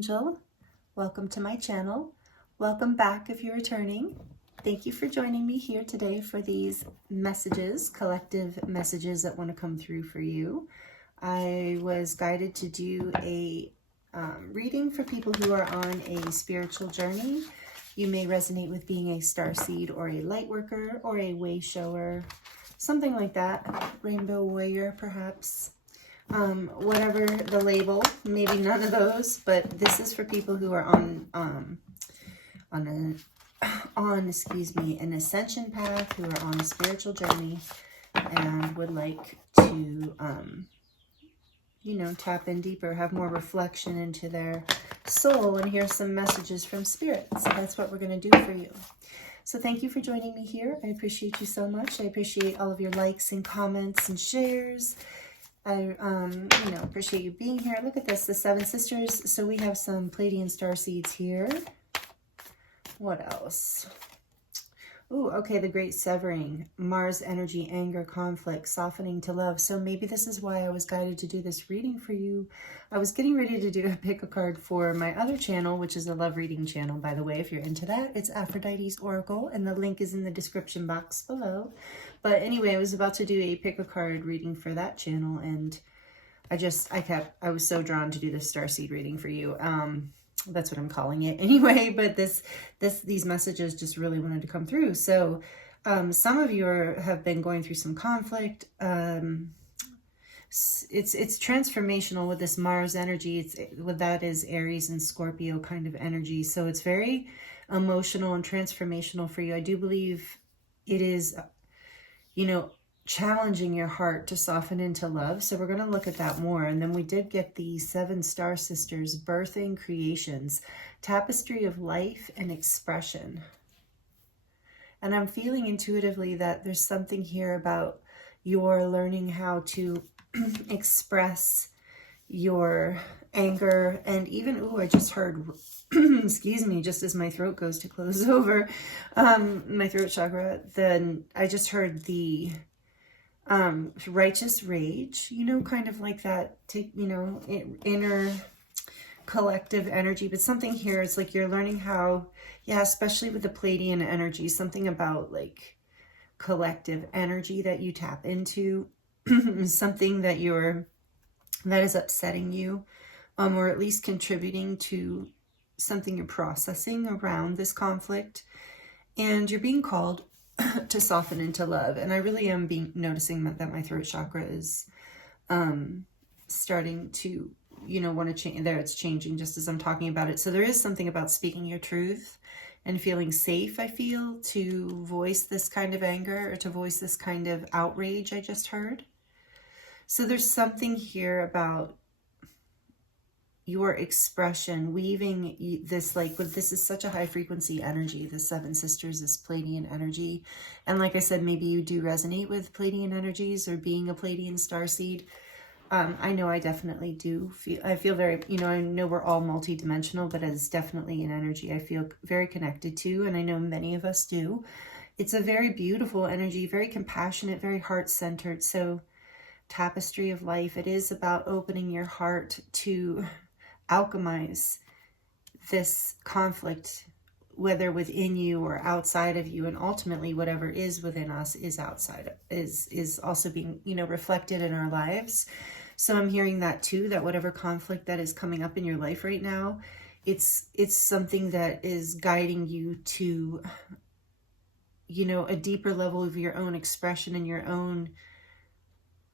angel. Welcome to my channel. Welcome back if you're returning. Thank you for joining me here today for these messages, collective messages that want to come through for you. I was guided to do a reading for people who are on a spiritual journey. You may resonate with being a starseed or a light worker or a way shower, something like that. Rainbow warrior, perhaps. Whatever the label, maybe none of those, but this is for people who are on an ascension path, who are on a spiritual journey and would like to, tap in deeper, have more reflection into their soul and hear some messages from spirit. So that's what we're going to do for you. So thank you for joining me here. I appreciate you so much. I appreciate all of your likes and comments and shares. I, appreciate you being here. Look at this, the Seven Sisters. So we have some Pleiadian starseeds here. What else? Ooh, okay, the Great Severing. Mars energy, anger, conflict, softening to love. So maybe this is why I was guided to do this reading for you. I was getting ready to do a pick a card for my other channel, which is a love reading channel, by the way, if you're into that. It's Aphrodite's Oracle, and the link is in the description box below. But anyway, I was about to do a pick a card reading for that channel, and I was so drawn to do this starseed reading for you. That's what I'm calling it anyway, but these messages just really wanted to come through. So some of you have been going through some conflict. It's transformational with this Mars energy. That is Aries and Scorpio kind of energy. So it's very emotional and transformational for you. I do believe it is, challenging your heart to soften into love. So we're going to look at that more. And then we did get the Seven Star Sisters, birthing creations, tapestry of life and expression. And I'm feeling intuitively that there's something here about your learning how to express your anger. And even, I just heard, excuse me, just as my throat goes to close over, my throat chakra, then I just heard the righteous rage, kind of like that, inner collective energy. But something here is like you're learning how, especially with the Pleiadian energy, something about like collective energy that you tap into, something that is upsetting you, or at least contributing to something you're processing around this conflict, and you're being called to soften into love. And I really am noticing that my throat chakra is starting to, want to change. There, it's changing just as I'm talking about it. So there is something about speaking your truth and feeling safe, I feel, to voice this kind of anger or to voice this kind of outrage I just heard. So there's something here about your expression, weaving this, this is such a high frequency energy, the Seven Sisters, this Pleiadian energy. And like I said, maybe you do resonate with Pleiadian energies or being a Pleiadian starseed. I know I definitely do. I feel very, I know we're all multidimensional, but it's definitely an energy I feel very connected to. And I know many of us do. It's a very beautiful energy, very compassionate, very heart-centered. So tapestry of life, it is about opening your heart to alchemize this conflict, whether within you or outside of you, and ultimately whatever is within us is outside, is also being, reflected in our lives. So I'm hearing that too, that whatever conflict that is coming up in your life right now, it's something that is guiding you to, a deeper level of your own expression and your own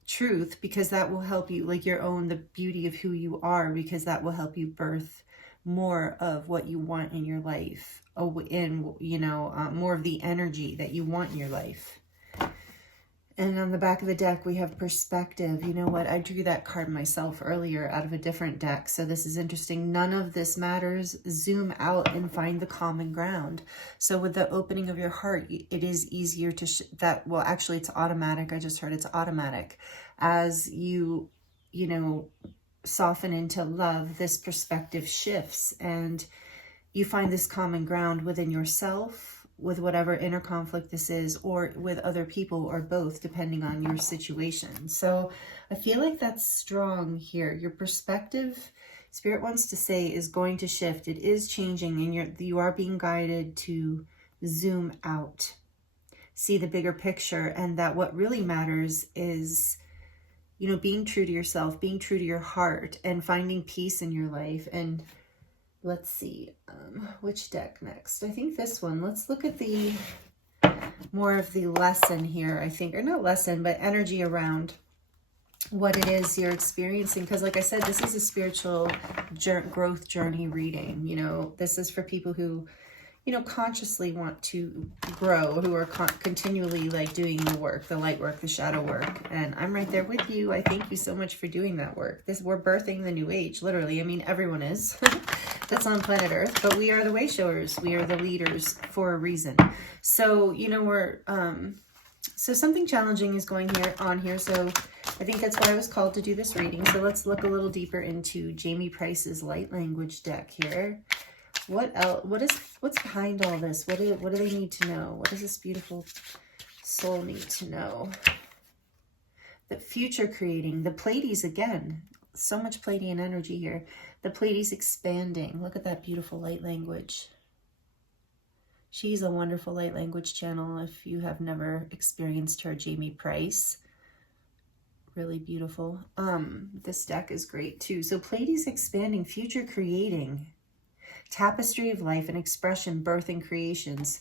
truth, because that will help you, the beauty of who you are, because that will help you birth more of what you want in your life, more of the energy that you want in your life. And on the back of the deck, we have perspective. You know what? I drew that card myself earlier out of a different deck. So this is interesting. None of this matters. Zoom out and find the common ground. So with the opening of your heart, it is easier to, actually it's automatic. I just heard it's automatic. As you, soften into love, this perspective shifts and you find this common ground within yourself, with whatever inner conflict this is, or with other people, or both, depending on your situation. So I feel like that's strong here. Your perspective Spirit wants to say is going to shift. It is changing, and you are being guided to zoom out, see the bigger picture, and that what really matters is, you know, being true to yourself, being true to your heart, and finding peace in your life. And let's see, which deck next? I think this one. Let's look at the more of the lesson here, I think, or not lesson, but energy around what it is you're experiencing. Because like I said, this is a spiritual growth journey reading. You know, this is for people who, you know, consciously want to grow, who are continually like doing the work, the light work, the shadow work. And I'm right there with you. I thank you so much for doing that work. We're birthing the new age, literally. I mean, everyone is that's on planet Earth, but we are the way showers. We are the leaders for a reason. So, you know, so something challenging is going on here. So I think that's why I was called to do this reading. So let's look a little deeper into Jamie Price's light language deck here. What else? What's behind all this? What do they need to know? What does this beautiful soul need to know? The future creating, the Pleiades again. So much Pleiadian energy here. The Pleiades expanding. Look at that beautiful light language. She's a wonderful light language channel. If you have never experienced her, Jamie Price. Really beautiful. This deck is great too. So Pleiades expanding, future creating. Tapestry of life and expression, birth and creations.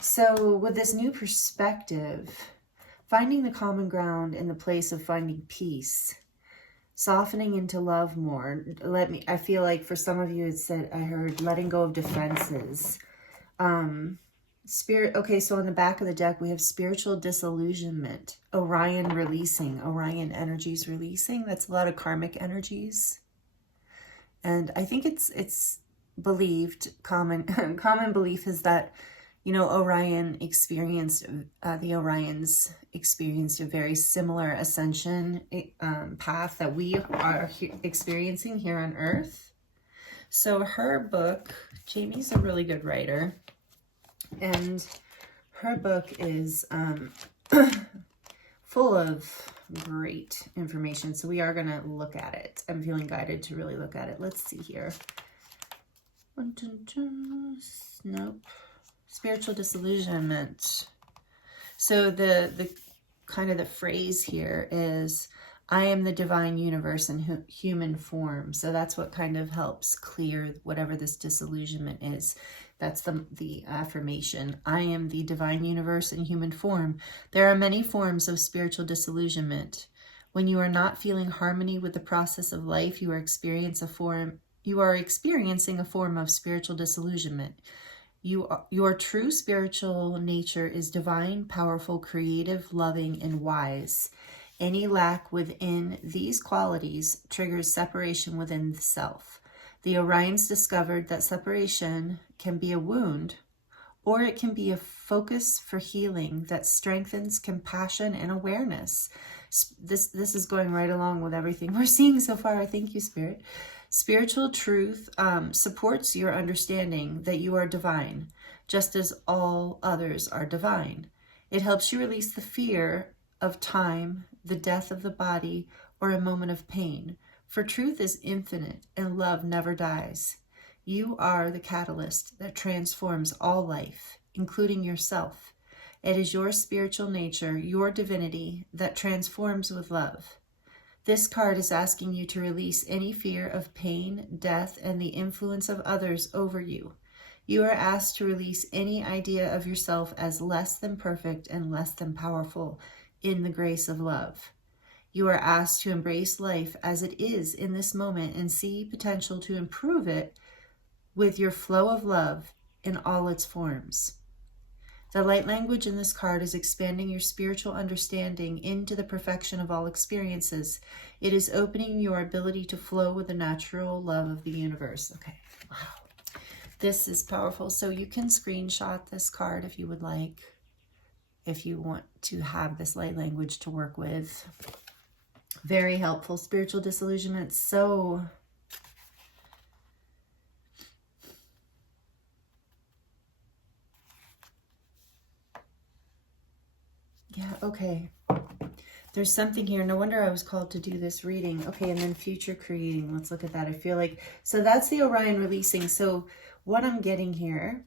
So with this new perspective, finding the common ground in the place of finding peace, softening into love more. I feel like for some of you it said, I heard letting go of defenses. Spirit, okay, so on the back of the deck we have spiritual disillusionment, Orion releasing, Orion energies releasing. That's a lot of karmic energies. And I think it's believed, common belief is that, you know, the Orions experienced a very similar ascension path that we are experiencing here on Earth. So her book, Jamie's a really good writer, and her book is full of great information. So we are going to look at it. I'm feeling guided to really look at it. Let's see here. Nope. Spiritual disillusionment. So the kind of the phrase here is, I am the divine universe in human form. So that's what kind of helps clear whatever this disillusionment is. That's the affirmation. I am the divine universe in human form. There are many forms of spiritual disillusionment. When you are not feeling harmony with the process of life, you are experiencing a form of spiritual disillusionment. Your true spiritual nature is divine, powerful, creative, loving, and wise. Any lack within these qualities triggers separation within the self. The Orions discovered that separation can be a wound, or it can be a focus for healing that strengthens compassion and awareness. This is going right along with everything we're seeing so far. Thank you, Spirit. Spiritual truth supports your understanding that you are divine, just as all others are divine. It helps you release the fear of time, the death of the body, or a moment of pain. For truth is infinite and love never dies. You are the catalyst that transforms all life, including yourself. It is your spiritual nature, your divinity, that transforms with love. This card is asking you to release any fear of pain, death, and the influence of others over you. You are asked to release any idea of yourself as less than perfect and less than powerful in the grace of love. You are asked to embrace life as it is in this moment and see potential to improve it with your flow of love in all its forms. The light language in this card is expanding your spiritual understanding into the perfection of all experiences. It is opening your ability to flow with the natural love of the universe. Okay, wow. This is powerful. So you can screenshot this card if you would like, if you want to have this light language to work with. Very helpful. Spiritual disillusionment. So yeah, okay. There's something here. No wonder I was called to do this reading. Okay, and then future creating. Let's look at that. I feel like, so that's the Orion releasing. So what I'm getting here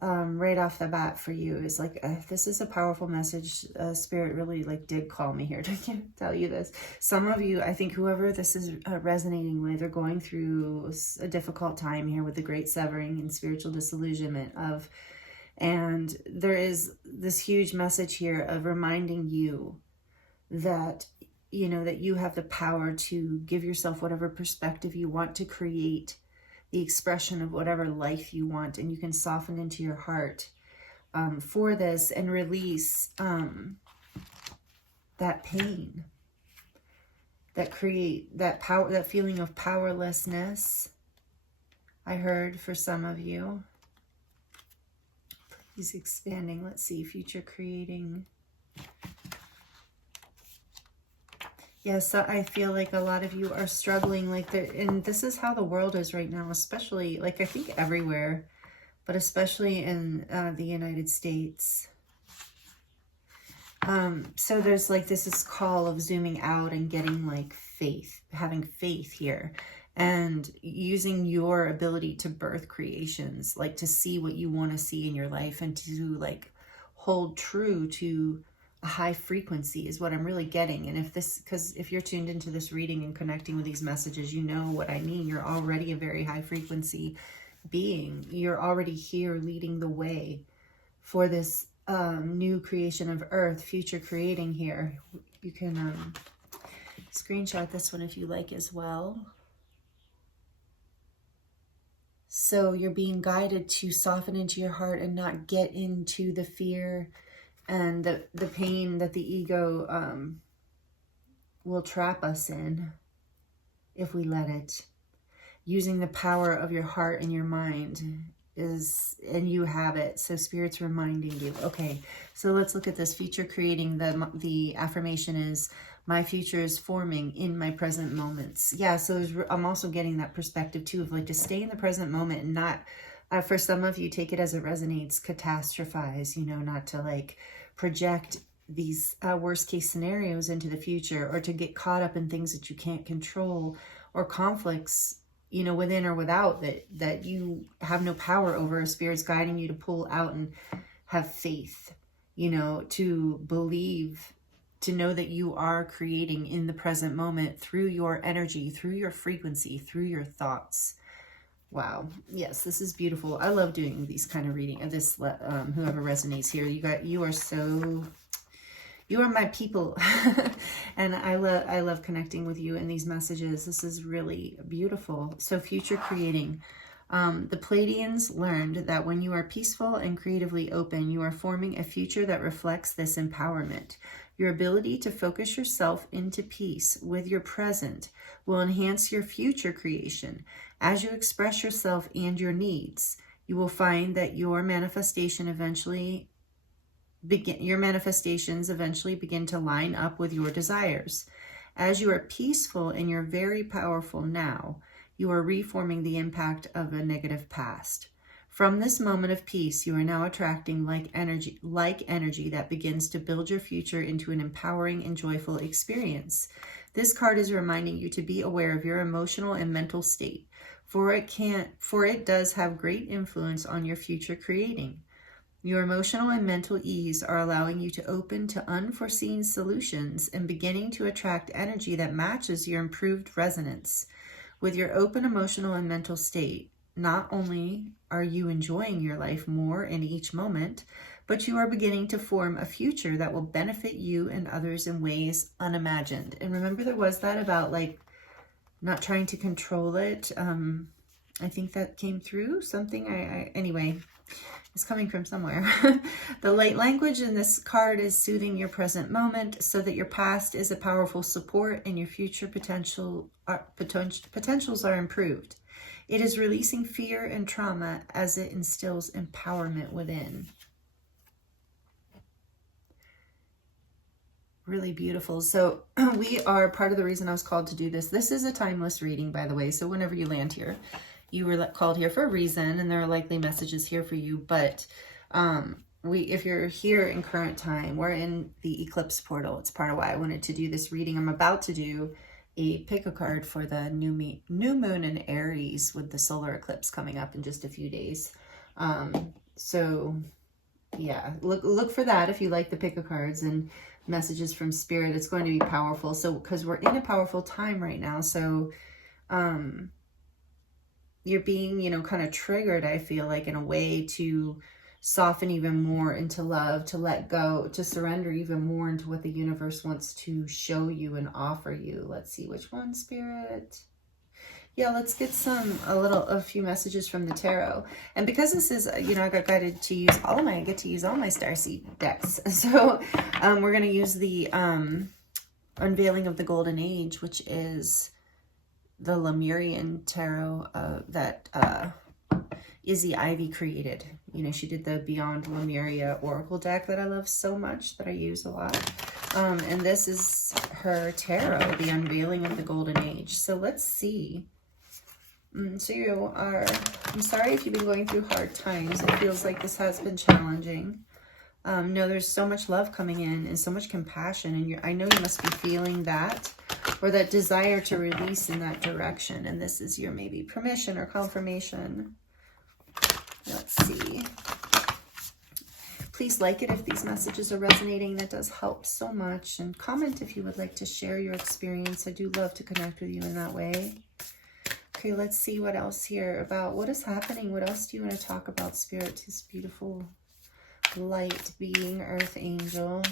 right off the bat for you is like, this is a powerful message. Spirit really like did call me here to tell you this. Some of you, I think whoever this is resonating with, are going through a difficult time here with the great severing and spiritual disillusionment of, and there is this huge message here of reminding you that, you know, that you have the power to give yourself whatever perspective you want, to create the expression of whatever life you want, and you can soften into your heart for this and release that pain, that power, that feeling of powerlessness. I heard for some of you. Please expanding. Let's see, future creating. Yeah, so I feel like a lot of you are struggling, like, and this is how the world is right now, especially, like, I think everywhere, but especially in the United States. So there's like this call of zooming out and getting like faith, having faith here, and using your ability to birth creations, like to see what you want to see in your life and to like hold true to a high frequency is what I'm really getting. And if this, because if you're tuned into this reading and connecting with these messages, you know what I mean. You're already a very high frequency being. You're already here leading the way for this new creation of earth, future creating here. You can screenshot this one if you like as well. So you're being guided to soften into your heart and not get into the fear and the pain that the ego will trap us in if we let it. Using the power of your heart and your mind is, and you have it. So Spirit's reminding you. Okay, so let's look at this future creating. The affirmation is, my future is forming in my present moments. Yeah, so I'm also getting that perspective too of like to stay in the present moment and not, for some of you, take it as it resonates, catastrophize, you know, not to like project these worst case scenarios into the future, or to get caught up in things that you can't control, or conflicts, you know, within or without, that you have no power over. Spirit's guiding you to pull out and have faith, you know, to believe, to know that you are creating in the present moment through your energy, through your frequency, through your thoughts. Wow. Yes, this is beautiful. I love doing these kind of reading. This, whoever resonates here, you are my people. And I love connecting with you in these messages. This is really beautiful. So future creating. The Pleiadians learned that when you are peaceful and creatively open, you are forming a future that reflects this empowerment. Your ability to focus yourself into peace with your present will enhance your future creation. As you express yourself and your needs, you will find that your manifestations eventually begin to line up with your desires. As you are peaceful and you're very powerful now, you are reforming the impact of a negative past. From this moment of peace, you are now attracting like energy that begins to build your future into an empowering and joyful experience. This card is reminding you to be aware of your emotional and mental state, for it does have great influence on your future creating. Your emotional and mental ease are allowing you to open to unforeseen solutions and beginning to attract energy that matches your improved resonance. With your open emotional and mental state, not only are you enjoying your life more in each moment, but you are beginning to form a future that will benefit you and others in ways unimagined. And remember, there was that about like not trying to control it. I think that came through something. Anyway, it's coming from somewhere. The light language in this card is soothing your present moment so that your past is a powerful support and your future potentials are improved. It is releasing fear and trauma as it instills empowerment within. Really beautiful. So we are part of the reason I was called to do this. This is a timeless reading, by the way. So whenever you land here, you were called here for a reason, and there are likely messages here for you. But if you're here in current time, we're in the eclipse portal. It's part of why I wanted to do this reading. I'm about to do a pick a card for the new moon in Aries with the solar eclipse coming up in just a few days. So yeah, look for that if you like the pick a cards and messages from spirit. It's going to be powerful. So because we're in a powerful time right now, so you're being, you know, kind of triggered, I feel like, in a way to soften even more into love, to let go, to surrender even more into what the universe wants to show you and offer you. Let's see which one, Spirit. Yeah, let's get a few messages from the tarot. And because this is, you know, I got guided to use I get to use all my Starseed decks. So we're going to use the Unveiling of the Golden Age, which is the Lemurian tarot that Izzy Ivy created. You know, she did the Beyond Lemuria Oracle deck that I love so much, that I use a lot. And this is her tarot, the Unveiling of the Golden Age. So let's see. So you are, I'm sorry if you've been going through hard times. It feels like this has been challenging. No, there's so much love coming in and so much compassion. And I know you must be feeling that, or that desire to release in that direction. And this is your maybe permission or confirmation. Let's see. Please like it if these messages are resonating. That does help so much. And comment if you would like to share your experience. I do love to connect with you in that way. Okay, let's see what else here about what is happening. What else do you want to talk about, Spirit? This beautiful light being, earth angel.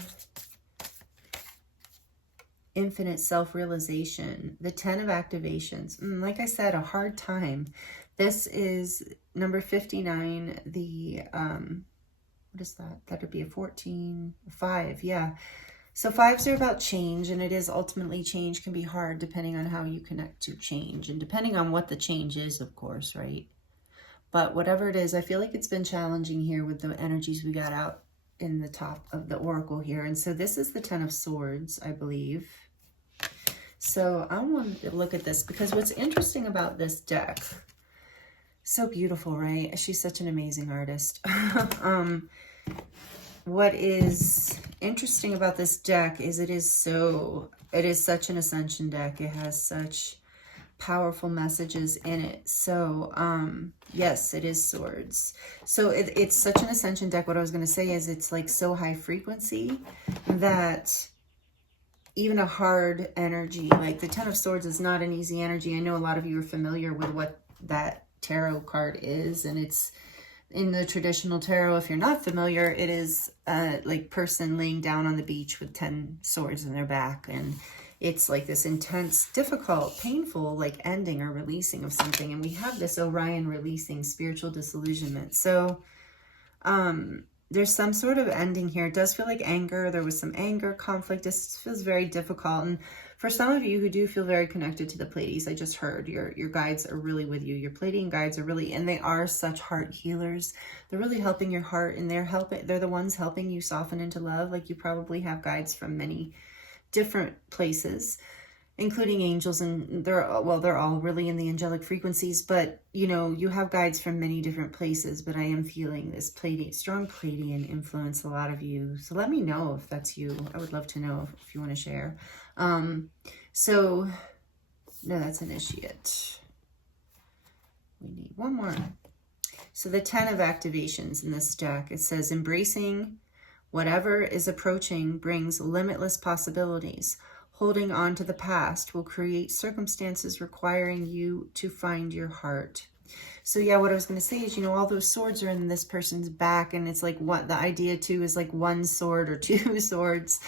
Infinite self-realization. The 10 of activations. Like I said, a hard time. This is number 59, the, what is that? That would be a 14, 5, yeah. So 5s are about change, and it is ultimately change can be hard depending on how you connect to change, and depending on what the change is, of course, right? But whatever it is, I feel like it's been challenging here with the energies we got out in the top of the oracle here. And so this is the 10 of Swords, I believe. So I want to look at this because what's interesting about this deck, so beautiful, right? She's such an amazing artist. What is interesting about this deck is it is such an Ascension deck. It has such powerful messages in it. So yes, it is Swords. So it's such an Ascension deck. What I was going to say is it's like so high frequency that even a hard energy, like the 10 of Swords is not an easy energy. I know a lot of you are familiar with what that tarot card is, and it's in the traditional tarot. If you're not familiar, it is like person laying down on the beach with 10 swords in their back, and it's like this intense, difficult, painful like ending or releasing of something. And we have this Orion releasing, spiritual disillusionment. So there's some sort of ending here. It does feel like anger. There was some anger, conflict. This feels very difficult. And for some of you who do feel very connected to the Pleiades, I just heard your guides are really with you. Your Pleiadian guides are really, and they are such heart healers. They're really helping your heart, and they're the ones helping you soften into love. Like you probably have guides from many different places, including angels, and they're all really in the angelic frequencies, but you know, you have guides from many different places. But I am feeling this strong Pleiadian influence, a lot of you. So let me know if that's you. I would love to know if you want to share. So no, that's initiate. We need one more. So the 10 of activations in this deck, it says embracing whatever is approaching brings limitless possibilities. Holding on to the past will create circumstances requiring you to find your heart. So yeah, what I was going to say is, you know, all those swords are in this person's back, and it's like what the idea too is like one sword or two swords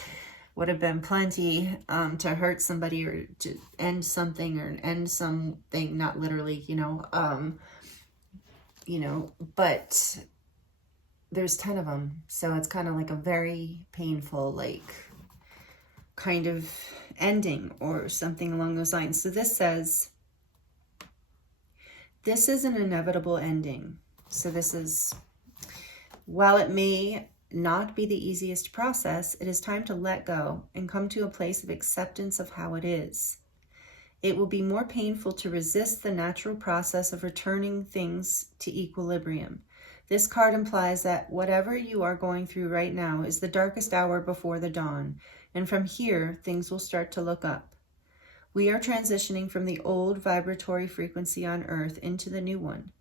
would have been plenty to hurt somebody or to end something or end something, not literally, you know, but there's 10 of them. So it's kind of like a very painful, like kind of ending or something along those lines. So this says, this is an inevitable ending. So this is, while it may not be the easiest process, it is time to let go and come to a place of acceptance of how it is. It will be more painful to resist the natural process of returning things to equilibrium. This card implies that whatever you are going through right now is the darkest hour before the dawn, and from here, things will start to look up. We are transitioning from the old vibratory frequency on Earth into the new one.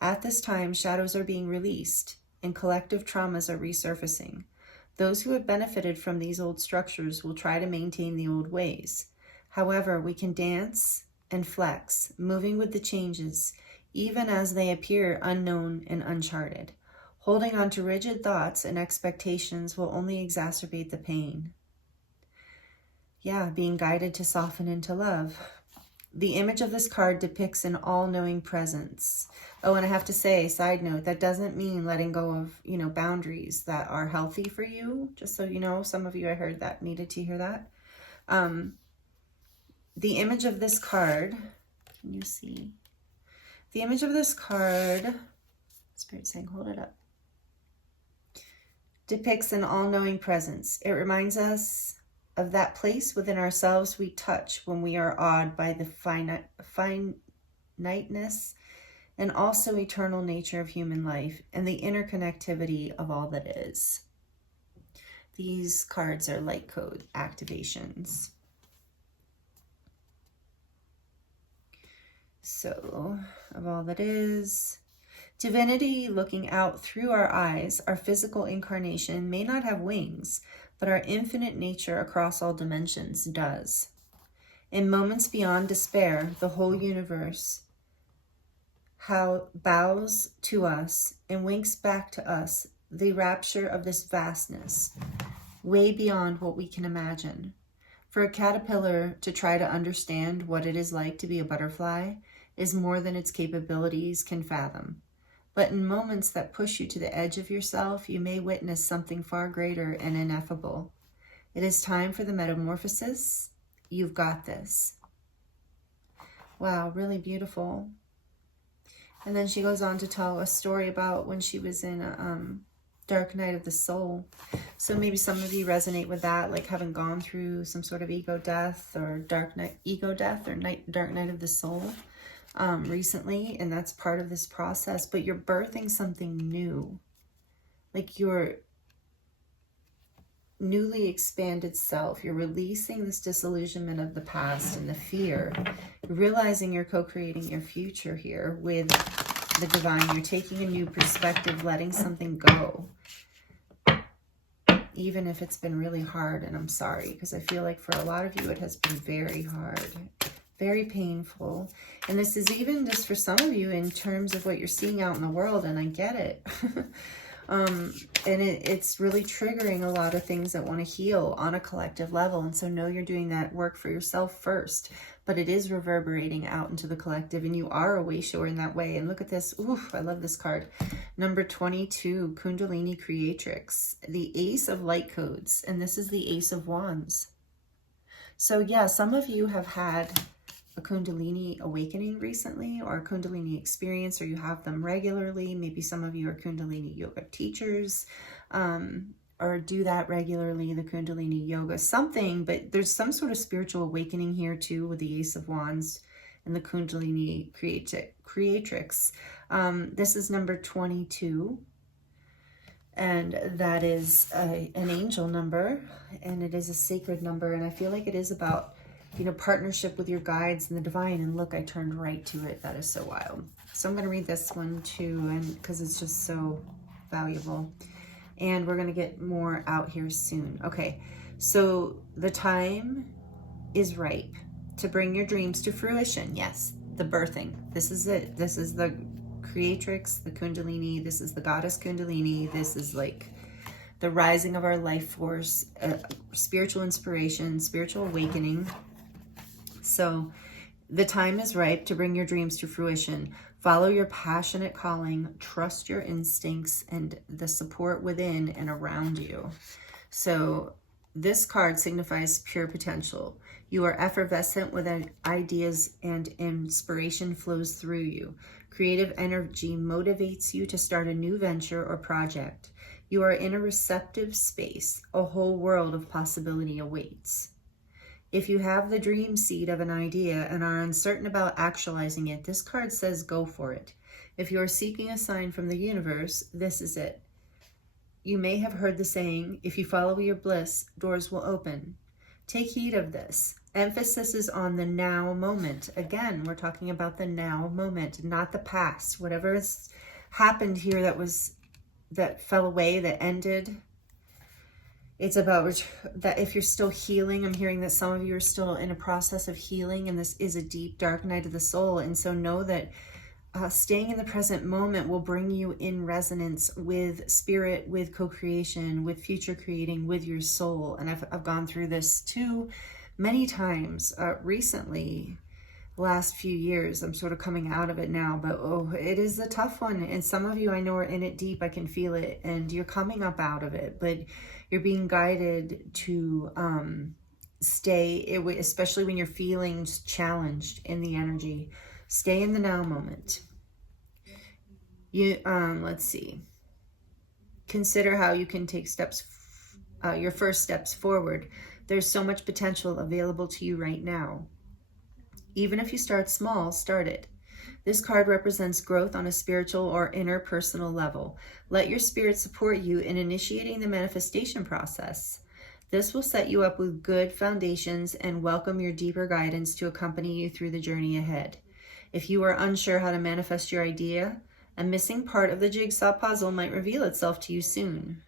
At this time, shadows are being released, and collective traumas are resurfacing. Those who have benefited from these old structures will try to maintain the old ways. However, we can dance and flex, moving with the changes, even as they appear unknown and uncharted. Holding on to rigid thoughts and expectations will only exacerbate the pain. Yeah, being guided to soften into love. The image of this card depicts an all-knowing presence. Oh, and I have to say, side note, that doesn't mean letting go of, boundaries that are healthy for you. Just so you know, some of you, I heard that, needed to hear that. The image of this card, can you see? The image of this card, Spirit saying, hold it up, depicts an all-knowing presence. It reminds us of that place within ourselves we touch when we are awed by the finiteness and also eternal nature of human life and the interconnectivity of all that is. These cards are light code activations. So, of all that is, divinity looking out through our eyes, our physical incarnation may not have wings, but our infinite nature across all dimensions does. In moments beyond despair, the whole universe bows to us and winks back to us the rapture of this vastness, way beyond what we can imagine. For a caterpillar to try to understand what it is like to be a butterfly is more than its capabilities can fathom. But in moments that push you to the edge of yourself, you may witness something far greater and ineffable. It is time for the metamorphosis. You've got this. Wow, really beautiful. And then she goes on to tell a story about when she was in a dark night of the soul. So maybe some of you resonate with that, like having gone through some sort of ego death or dark night of the soul recently, and that's part of this process. But you're birthing something new, like your newly expanded self. You're releasing this disillusionment of the past and the fear. You're realizing you're co-creating your future here with the divine. You're taking a new perspective, letting something go, even if it's been really hard. And I'm sorry, because I feel like for a lot of you it has been very hard, very painful. And this is even just for some of you in terms of what you're seeing out in the world, and I get it. And it's really triggering a lot of things that want to heal on a collective level. And so know you're doing that work for yourself first, but it is reverberating out into the collective, and you are a way shower in that way. And look at this. Ooh, I love this card. Number 22, Kundalini Creatrix, the Ace of Light Codes. And this is the Ace of Wands. So yeah, some of you have had a Kundalini awakening recently, or a Kundalini experience, or you have them regularly. Maybe some of you are Kundalini yoga teachers, or do that regularly, the Kundalini yoga, something, but there's some sort of spiritual awakening here too with the Ace of Wands and the Kundalini Creatrix. This is number 22, and that is an angel number, and it is a sacred number, and I feel like it is about partnership with your guides and the divine. And look, I turned right to it. That is so wild. So I'm going to read this one too, and because it's just so valuable. And we're going to get more out here soon. Okay, so the time is ripe to bring your dreams to fruition. Yes, the birthing. This is it. This is the Creatrix, the Kundalini. This is the goddess Kundalini. This is like the rising of our life force, spiritual inspiration, spiritual awakening. So the time is ripe to bring your dreams to fruition. Follow your passionate calling, trust your instincts and the support within and around you. So this card signifies pure potential. You are effervescent with ideas, and inspiration flows through you. Creative energy motivates you to start a new venture or project. You are in a receptive space. A whole world of possibility awaits. If you have the dream seed of an idea and are uncertain about actualizing it, this card says go for it. If you are seeking a sign from the universe, this is it. You may have heard the saying, if you follow your bliss, doors will open. Take heed of this. Emphasis is on the now moment. Again, we're talking about the now moment, not the past. Whatever has happened here that fell away, that ended. It's about that if you're still healing, I'm hearing that some of you are still in a process of healing, and this is a deep, dark night of the soul. And so know that staying in the present moment will bring you in resonance with spirit, with co-creation, with future creating, with your soul. And I've gone through this too many times recently, last few years. I'm sort of coming out of it now, but oh, it is a tough one. And some of you I know are in it deep. I can feel it, and you're coming up out of it, but you're being guided to stay, especially when you're feeling challenged in the energy. Stay in the now moment. Let's see. Consider how you can take steps, your first steps forward. There's so much potential available to you right now. Even if you start small, start it. This card represents growth on a spiritual or interpersonal level. Let your spirit support you in initiating the manifestation process. This will set you up with good foundations and welcome your deeper guidance to accompany you through the journey ahead. If you are unsure how to manifest your idea, a missing part of the jigsaw puzzle might reveal itself to you soon.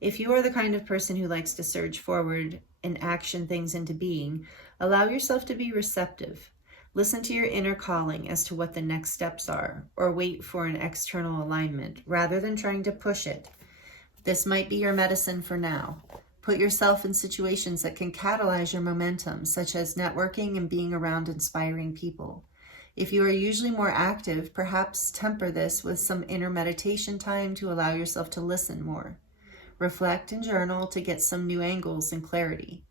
If you are the kind of person who likes to surge forward and action things into being, allow yourself to be receptive. Listen to your inner calling as to what the next steps are, or wait for an external alignment rather than trying to push it. This might be your medicine for now. Put yourself in situations that can catalyze your momentum, such as networking and being around inspiring people. If you are usually more active, perhaps temper this with some inner meditation time to allow yourself to listen more. Reflect and journal to get some new angles and clarity.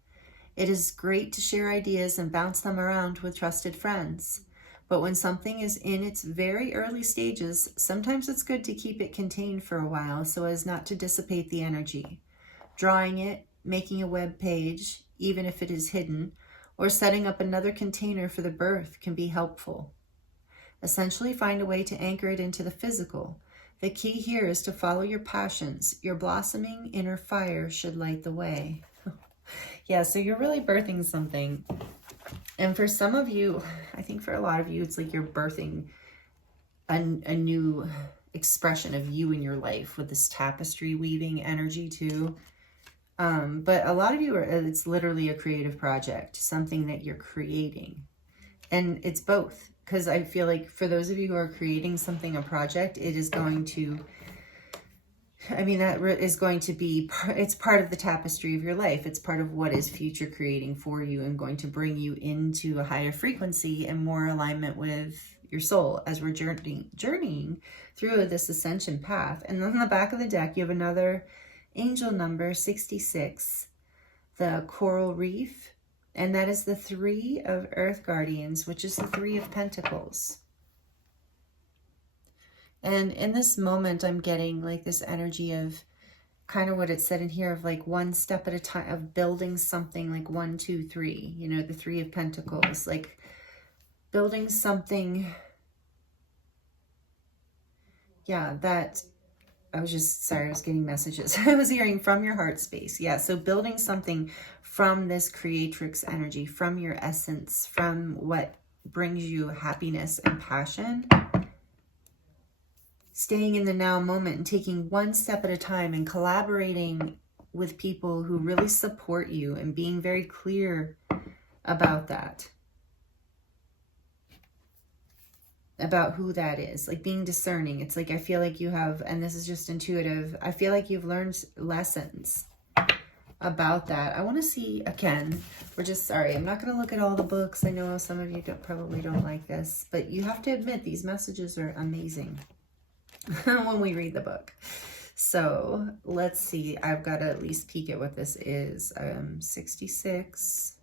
It is great to share ideas and bounce them around with trusted friends. But when something is in its very early stages, sometimes it's good to keep it contained for a while so as not to dissipate the energy. Drawing it, making a web page, even if it is hidden, or setting up another container for the birth can be helpful. Essentially, find a way to anchor it into the physical. The key here is to follow your passions. Your blossoming inner fire should light the way. Yeah, so you're really birthing something. And for some of you, I think for a lot of you, it's like you're birthing a new expression of you in your life with this tapestry weaving energy too. But a lot of you, it's literally a creative project, something that you're creating. And it's both. Because I feel like for those of you who are creating something, a project, it is going to, that is going to be, it's part of the tapestry of your life. It's part of what is future creating for you and going to bring you into a higher frequency and more alignment with your soul as we're journeying through this ascension path. And on the back of the deck, you have another angel number, 66, the coral reef. And that is the 3 of Earth Guardians, which is the 3 of Pentacles. And in this moment, I'm getting like this energy of kind of what it said in here of like one step at a time, of building something like 1, 2, 3, you know, the 3 of Pentacles, like building something. Yeah, that I was just, sorry, I was getting messages. I was hearing from your heart space. Yeah, so building something from this creatrix energy, from your essence, from what brings you happiness and passion. Staying in the now moment and taking one step at a time and collaborating with people who really support you and being very clear about that. About who that is, like being discerning. It's like, I feel like you have, and this is just intuitive, I feel like you've learned lessons about that. I want to see, again, we're just, sorry, I'm not going to look at all the books. I know some of you probably don't like this, but you have to admit these messages are amazing when we read the book. So let's see, I've got to at least peek at what this is. 66.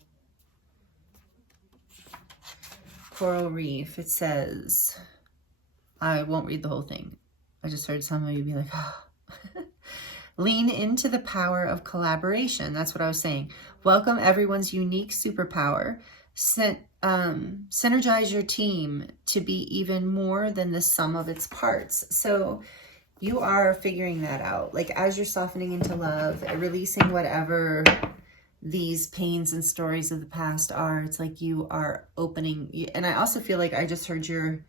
Coral reef. It says, I won't read the whole thing. I just heard some of you be like, oh. Lean into the power of collaboration. That's what I was saying. Welcome everyone's unique superpower. synergize your team to be even more than the sum of its parts. So you are figuring that out. Like as you're softening into love, releasing whatever these pains and stories of the past are, it's like you are opening. And I also feel like I just heard you're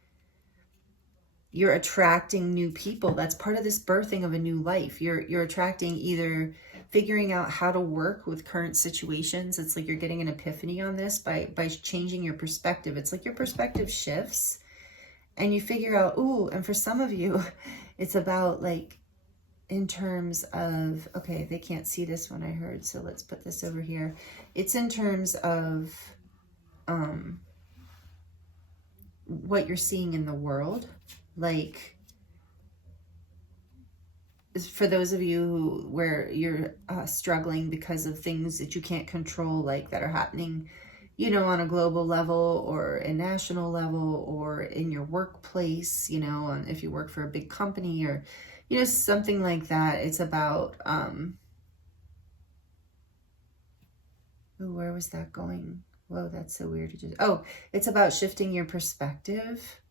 attracting new people. That's part of this birthing of a new life. You're attracting, either figuring out how to work with current situations. It's like you're getting an epiphany on this by changing your perspective. It's like your perspective shifts and you figure out, ooh, and for some of you, it's about like in terms of, okay, they can't see this one I heard, so let's put this over here. It's in terms of what you're seeing in the world. Like, for those of you where you're struggling because of things that you can't control, like that are happening, you know, on a global level or a national level or in your workplace, you know, if you work for a big company or, you know, something like that. It's about, ooh, where was that going? Whoa, that's so weird. Oh, it's about shifting your perspective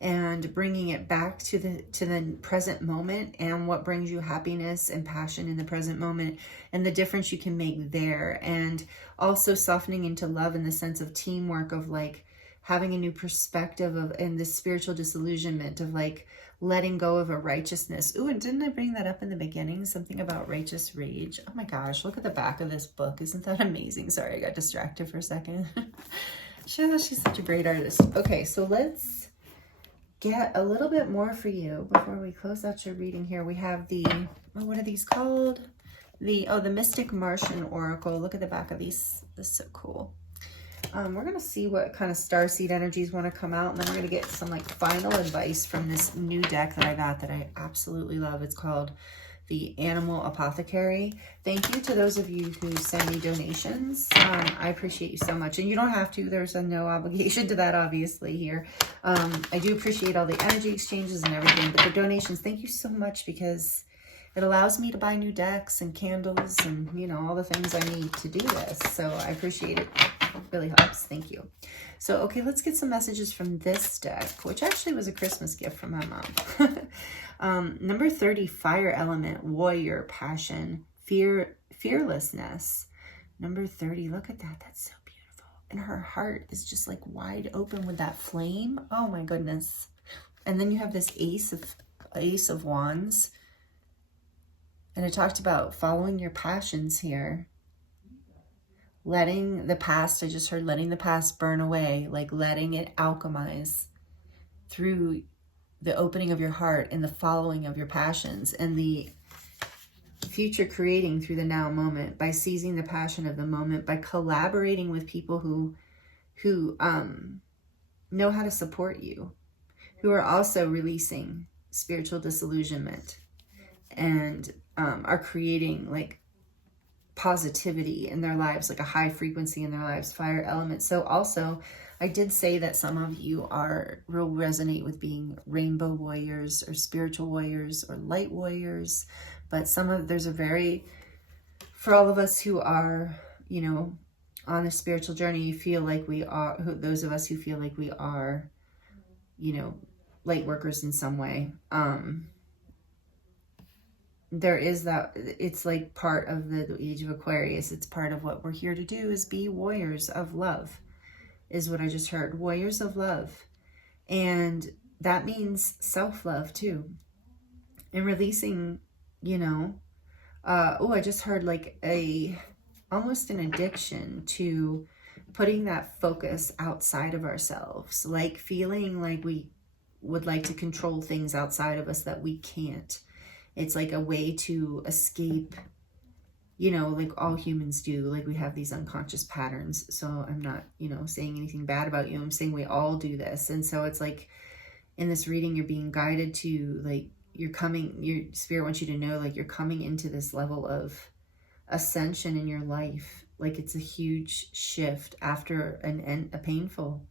and bringing it back to the present moment and what brings you happiness and passion in the present moment and the difference you can make there. And also softening into love in the sense of teamwork, of like having a new perspective of, and this spiritual disillusionment of like letting go of a righteousness. Ooh, and didn't I bring that up in the beginning? Something about righteous rage. Oh my gosh, look at the back of this book. Isn't that amazing? Sorry, I got distracted for a second. She's such a great artist. Okay, so let's get a little bit more for you before we close out your reading here. We have the, oh, what are these called? The Mystic Martian Oracle. Look at the back of these. This is so cool. We're going to see what kind of starseed energies want to come out, and then we're going to get some like final advice from this new deck that I got that I absolutely love. It's called the Animal Apothecary. Thank you to those of you who send me donations. I appreciate you so much. And you don't have to. There's no obligation to that, obviously, here. I do appreciate all the energy exchanges and everything. But the donations, thank you so much, because it allows me to buy new decks and candles and, you know, all the things I need to do this. So I appreciate it. It really helps. Thank you. So, okay, let's get some messages from this deck, which actually was a Christmas gift from my mom. Number 30, fire element, warrior, passion, fearlessness. Number 30, look at that. That's so beautiful. And her heart is just like wide open with that flame. Oh my goodness. And then you have this Ace of Wands. And it talked about following your passions here. Letting the past, I just heard letting the past burn away, like letting it alchemize through the opening of your heart and the following of your passions, and the future creating through the now moment by seizing the passion of the moment, by collaborating with people who know how to support you, who are also releasing spiritual disillusionment and are creating like positivity in their lives, like a high frequency in their lives, fire element. So also, I did say that some of you will resonate with being rainbow warriors or spiritual warriors or light warriors, but there's a very, for all of us who are, you know, on a spiritual journey, you feel like we are, those of us who feel like we are, you know, light workers in some way. There is that, it's like part of the age of Aquarius. It's part of what we're here to do, is be warriors of love, is what I just heard. Warriors of love. And that means self-love too. And releasing, you know, I just heard like almost an addiction to putting that focus outside of ourselves, like feeling like we would like to control things outside of us that we can't. It's like a way to escape, you know, like all humans do. Like we have these unconscious patterns. So I'm not, you know, saying anything bad about you. I'm saying we all do this. And so it's like in this reading, you're being guided to like, your spirit wants you to know, like you're coming into this level of ascension in your life. Like it's a huge shift after a painful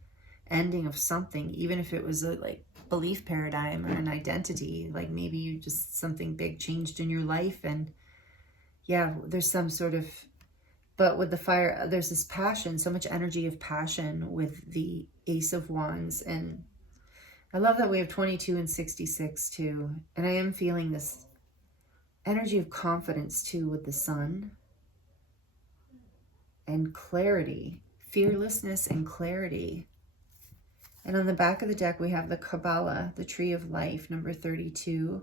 ending of something, even if it was a like belief paradigm or an identity, like maybe you just, something big changed in your life, and yeah, there's some sort of But with the fire, there's this passion, so much energy of passion with the Ace of Wands. And I love that we have 22 and 66 too. And I am feeling this energy of confidence too with the Sun. And clarity, fearlessness and clarity. And on the back of the deck, we have the Kabbalah, the Tree of Life, number 32.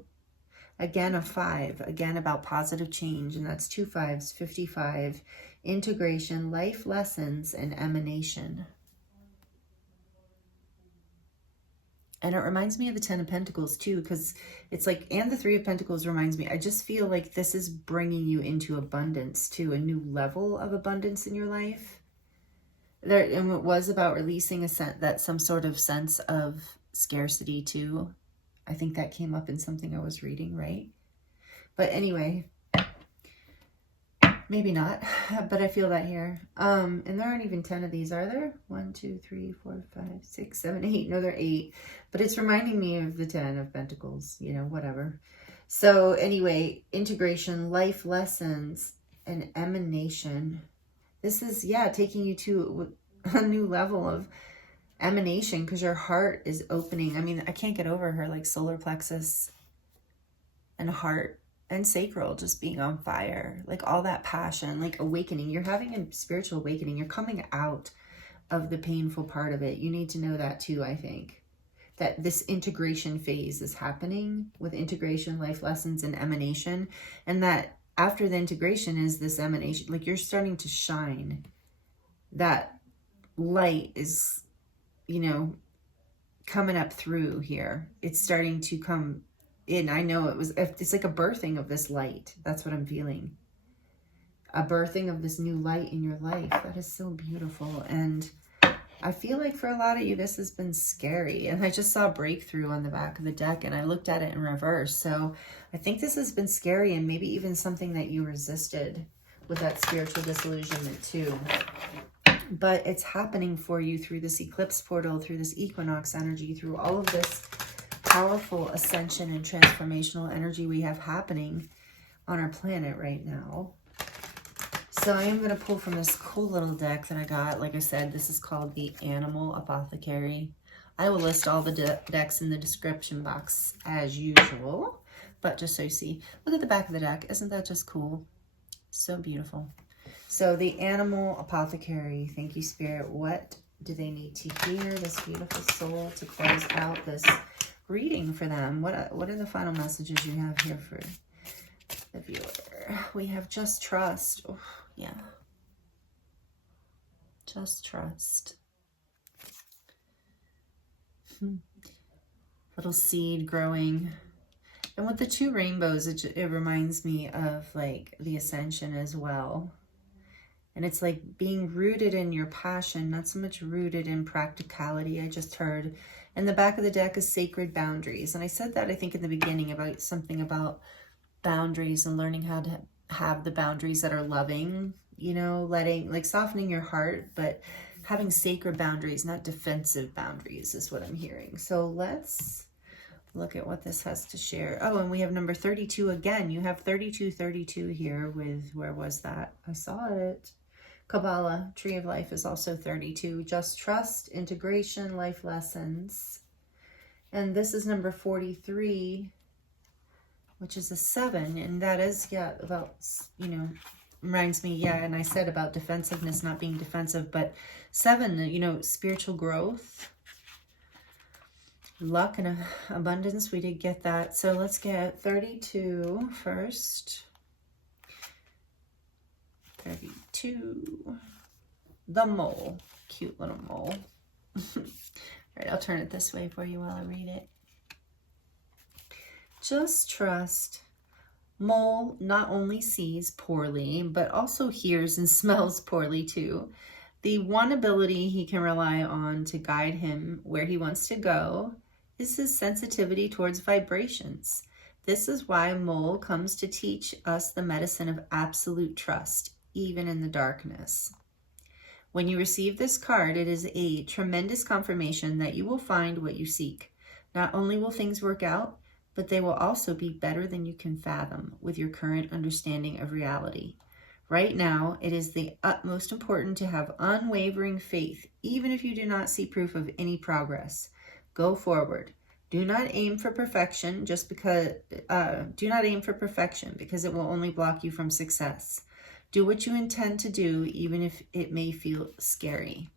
Again, a 5, again about positive change, and that's 2 5s, 55, integration, life lessons, and emanation. And it reminds me of the 10 of Pentacles too, because it's like, and the 3 of Pentacles reminds me, I just feel like this is bringing you into abundance too, a new level of abundance in your life. There, and it was about releasing some sort of sense of scarcity too. I think that came up in something I was reading, right? But anyway, maybe not, but I feel that here. And there aren't even 10 of these, are there? 1, 2, 3, 4, 5, 6, 7, 8. No, there are 8. But it's reminding me of the 10 of Pentacles, you know, whatever. So anyway, integration, life lessons, and emanation. This is, yeah, taking you to a new level of emanation, because your heart is opening. I mean, I can't get over her, like solar plexus and heart and sacral just being on fire, like all that passion, like awakening. You're having a spiritual awakening. You're coming out of the painful part of it. You need to know that too. I think that this integration phase is happening with integration, life lessons, and emanation, and that after the integration is this emanation. Like you're starting to shine. That light is, you know, coming up through here. It's starting to come in. I know it's like a birthing of this light. That's what I'm feeling. A birthing of this new light in your life. That is so beautiful. And I feel like for a lot of you, this has been scary. And I just saw breakthrough on the back of the deck, and I looked at it in reverse. So I think this has been scary, and maybe even something that you resisted with that spiritual disillusionment too. But it's happening for you through this eclipse portal, through this equinox energy, through all of this powerful ascension and transformational energy we have happening on our planet right now. So I am going to pull from this cool little deck that I got. Like I said, this is called the Animal Apothecary. I will list all the decks in the description box as usual. But just so you see, look at the back of the deck. Isn't that just cool? So beautiful. So the Animal Apothecary, thank you, Spirit. What do they need to hear, this beautiful soul, to close out this reading for them? What are the final messages you have here for the viewer? We have just trust. Oh, yeah. Just trust. Little seed growing. And with the 2 rainbows, it reminds me of like the Ascension as well. And it's like being rooted in your passion, not so much rooted in practicality. I just heard. And the back of the deck is sacred boundaries. And I said that, I think, in the beginning about something about boundaries and learning how to have the boundaries that are loving, you know, letting, like softening your heart, but having sacred boundaries, not defensive boundaries is what I'm hearing. So let's look at what this has to share. Oh, and we have number 32 again. You have 3232 here with, where was that? I saw it. Kabbalah, Tree of Life is also 32. Just trust, integration, life lessons. And this is number 43, which is a 7. And that is, yeah, about, you know, reminds me, yeah, and I said about defensiveness, not being defensive, but 7, you know, spiritual growth, luck and abundance. We did get that. So let's get 32 first. 32. The mole. Cute little mole. All right, I'll turn it this way for you while I read it. Just trust. Mole not only sees poorly, but also hears and smells poorly too. The one ability he can rely on to guide him where he wants to go is his sensitivity towards vibrations. This is why Mole comes to teach us the medicine of absolute trust, even in the darkness. When you receive this card, it is a tremendous confirmation that you will find what you seek. Not only will things work out, but they will also be better than you can fathom with your current understanding of reality. Right now, it is the utmost important to have unwavering faith, even if you do not see proof of any progress. Go forward. Do not aim for perfection do not aim for perfection because it will only block you from success. Do what you intend to do, even if it may feel scary.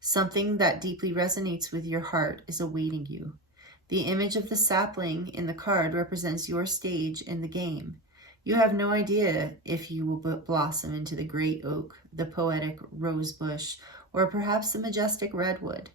Something that deeply resonates with your heart is awaiting you. The image of the sapling in the card represents your stage in the game. You have no idea if you will blossom into the great oak, the poetic rose bush, or perhaps the majestic redwood.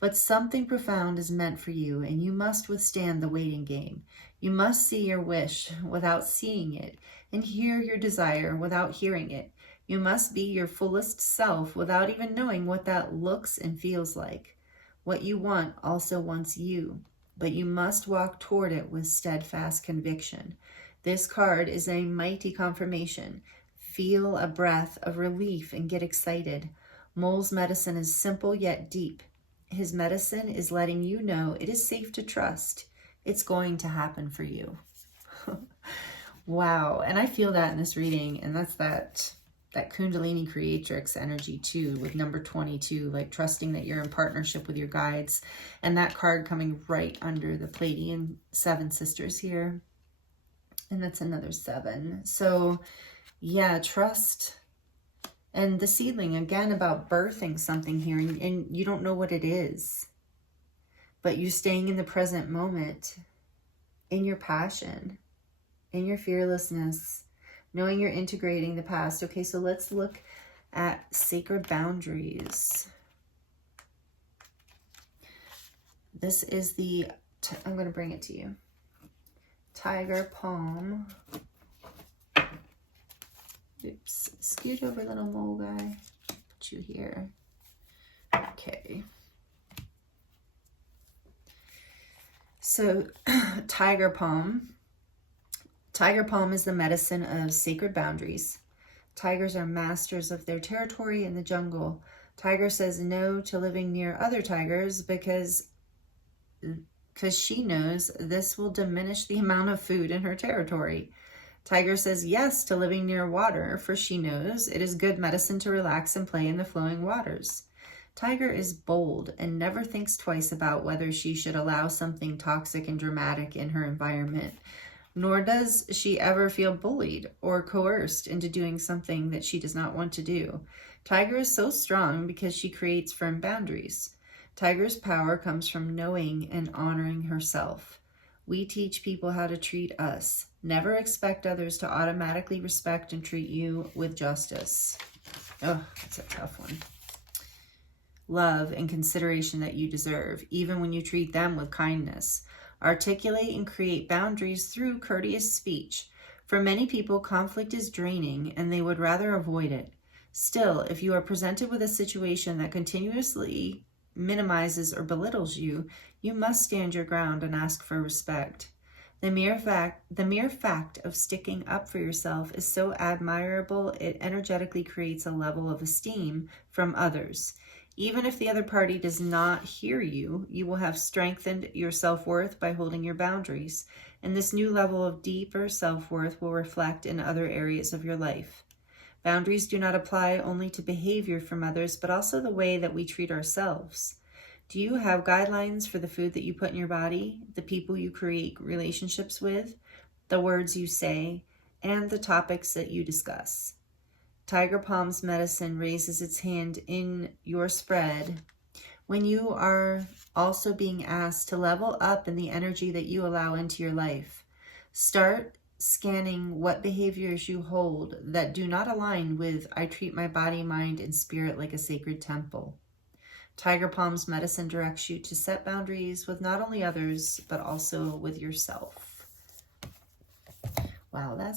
But something profound is meant for you, and you must withstand the waiting game. You must see your wish without seeing it, and hear your desire without hearing it. You must be your fullest self without even knowing what that looks and feels like. What you want also wants you, but you must walk toward it with steadfast conviction. This card is a mighty confirmation. Feel a breath of relief and get excited. Mole's medicine is simple yet deep. His medicine is letting you know it is safe to trust. It's going to happen for you. Wow. And I feel that in this reading, and that's that Kundalini creatrix energy too, with number 22, like trusting that you're in partnership with your guides. And that card coming right under the Pleiadian 7 sisters here. And that's another 7. So yeah, trust. And the seedling, again, about birthing something here, and you don't know what it is, but you're staying in the present moment, in your passion, in your fearlessness, knowing you're integrating the past. Okay, so let's look at sacred boundaries. This is the, I'm going to bring it to you. Tiger palm. Oops, scoot over, little mole guy. Put you here. Okay. So, tiger palm. Tiger palm is the medicine of sacred boundaries. Tigers are masters of their territory in the jungle. Tiger says no to living near other tigers because she knows this will diminish the amount of food in her territory. Tiger says yes to living near water, for she knows it is good medicine to relax and play in the flowing waters. Tiger is bold and never thinks twice about whether she should allow something toxic and dramatic in her environment, nor does she ever feel bullied or coerced into doing something that she does not want to do. Tiger is so strong because she creates firm boundaries. Tiger's power comes from knowing and honoring herself. We teach people how to treat us. Never expect others to automatically respect and treat you with justice. Oh, that's a tough one. Love and consideration that you deserve, even when you treat them with kindness. Articulate and create boundaries through courteous speech. For many people, conflict is draining and they would rather avoid it. Still, if you are presented with a situation that continuously minimizes or belittles you, you must stand your ground and ask for respect. The mere fact of sticking up for yourself is so admirable, it energetically creates a level of esteem from others. Even if the other party does not hear you, you will have strengthened your self-worth by holding your boundaries, and this new level of deeper self-worth will reflect in other areas of your life. Boundaries do not apply only to behavior from others, but also the way that we treat ourselves. Do you have guidelines for the food that you put in your body, the people you create relationships with, the words you say, and the topics that you discuss? Tiger Palm's medicine raises its hand in your spread when you are also being asked to level up in the energy that you allow into your life. Start scanning what behaviors you hold that do not align with I treat my body, mind, and spirit like a sacred temple. Tiger Palm's medicine directs you to set boundaries with not only others, but also with yourself. Wow, that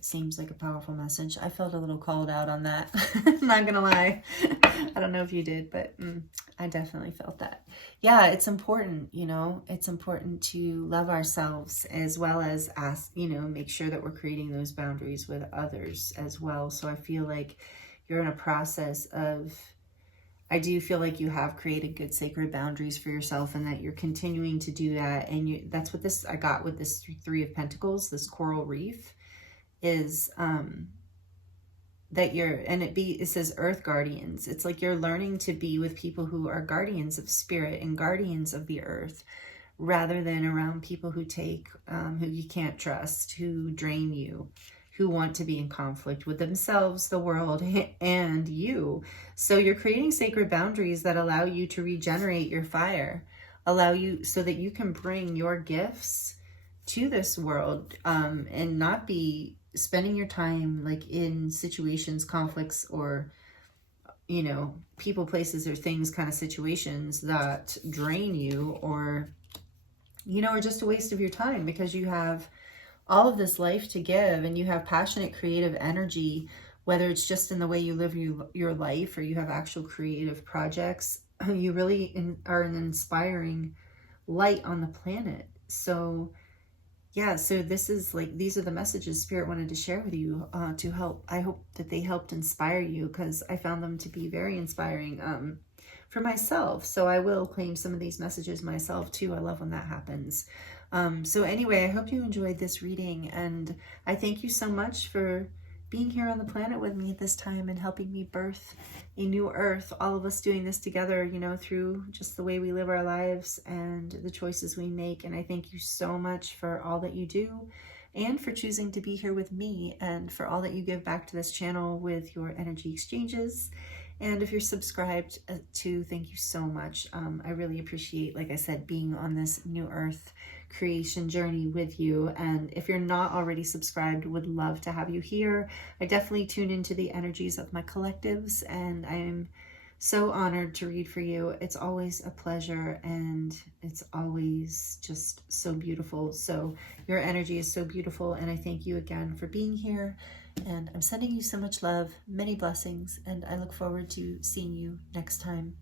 seems like a powerful message. I felt a little called out on that. Not gonna lie. I don't know if you did, but I definitely felt that. Yeah, it's important, it's important to love ourselves as well as make sure that we're creating those boundaries with others as well. So I feel like you're in a process of, I do feel like you have created good sacred boundaries for yourself and that you're continuing to do that. And that's what I got with this 3 of Pentacles, this coral reef, is that it says earth guardians. It's like you're learning to be with people who are guardians of spirit and guardians of the earth, rather than around people who who you can't trust, who drain you, who want to be in conflict with themselves, the world, and you. So you're creating sacred boundaries that allow you to regenerate your fire, allow you so that you can bring your gifts to this world, and not be spending your time like in situations, conflicts, or people, places, or things, kind of situations that drain you, or or just a waste of your time, because you have all of this life to give, and you have passionate creative energy, whether it's just in the way you live your life, or you have actual creative projects. You really are an inspiring light on the planet. So yeah, so these are the messages Spirit wanted to share with you, to help. I hope that they helped inspire you, because I found them to be very inspiring for myself. So I will claim some of these messages myself too. I love when that happens. So anyway, I hope you enjoyed this reading, and I thank you so much for being here on the planet with me at this time and helping me birth a new earth, all of us doing this together, through just the way we live our lives and the choices we make. And I thank you so much for all that you do, and for choosing to be here with me, and for all that you give back to this channel with your energy exchanges. And if you're subscribed too, thank you so much. I really appreciate, like I said, being on this new earth creation journey with you. And if you're not already subscribed, would love to have you here. I definitely tune into the energies of my collectives, and I am so honored to read for you. It's always a pleasure, and it's always just so beautiful. So your energy is so beautiful, and I thank you again for being here. And I'm sending you so much love, many blessings, and I look forward to seeing you next time.